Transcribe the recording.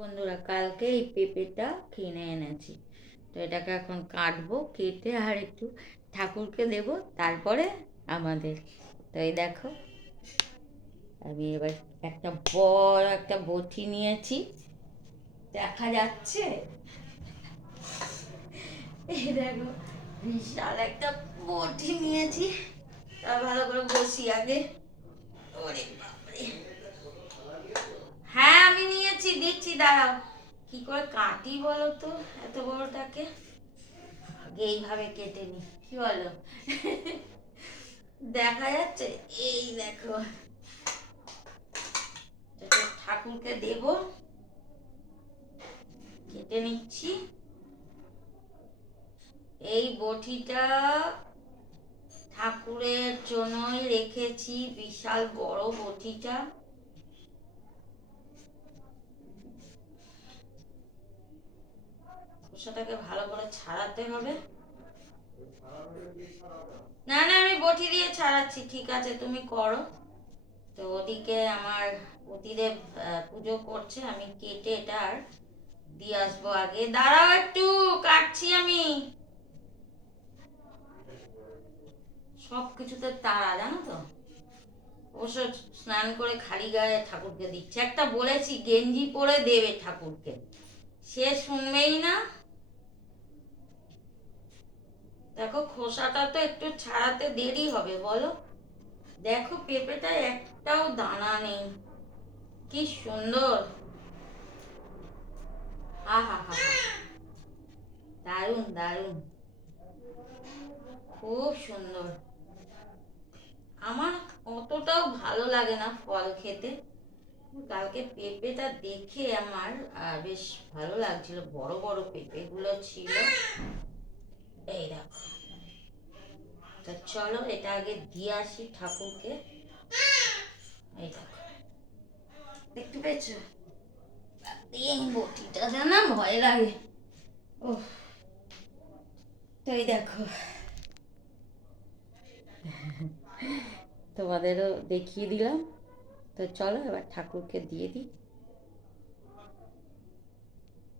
বন্ধুরা, কালকে এই পেঁপেটা কিনে এনেছি। তো এটাকে এখন কাটবো, কেটে আর একটু ঠাকুরকে দেব, তারপরে আমাদের। তো এই দেখো, আমি এবার একটা বড় একটা বটি নিয়েছি, দেখা যাচ্ছে? এই দেখো, বিশাল একটা বটি নিয়েছি। তা ভালো করে বসি আগে। ওরে বাপরে! হ্যাঁ, আমি নিয়েছি, দিচ্ছি, দাঁড়াও। কি করে কাটি বলো তো এত বড়টাকে? আগে এইভাবে কেটে নি, কি বলো? দেখা যাচ্ছে? এই দেখো, এটা ঠাকুরকে দেব, কেটে নিচ্ছি। এই বটিটা ঠাকুরের জন্যই রেখেছি, বিশাল বড় বটিটা। খোসাটাকে ভালো করে ছাড়াতে হবে। না না, আমি বটি দিয়ে ছাড়াচ্ছি, ঠিক আছে, তুমি করো। তো ওদিকে আমার পতিদেব পুজো করছে, আমি কেটে এটা আর দিয়ে আসবো। আগে দাঁড়াও, একটু কাটছি আমি। সব কিছুতে তাড়া, জানো তো। অবশ্য স্নান করে খালি গায়ে ঠাকুরকে দিচ্ছে। একটা বলেছি গেঞ্জি পরে দেবে ঠাকুরকে, সে শুনবেই না। দেখো, খোসাটা তো একটু ছাড়াতে দেরি হবে, বলো। দেখো, পেঁপেটা একটাও দানা নেই, কি সুন্দর! হা হা হা হা, দারুণ দারুণ, খুব সুন্দর। আমার অতটাও ভালো লাগে না ফল খেতে। কালকে পেঁপেটা দেখে আমার বেশ ভালো লাগছিল, বড় বড় পেঁপেগুলো ছিল। এই দেখো, তা চলো এটা আগে দিয়ে আসি ঠাকুরকে। এই দেখো, দেখতে পেয়েছো? এই বটিটা যেন ভয় লাগে। ও, তো এই দেখো, তোমাদেরও দেখিয়ে দিলাম। তো চলো এবার ঠাকুরকে দিয়ে দিই।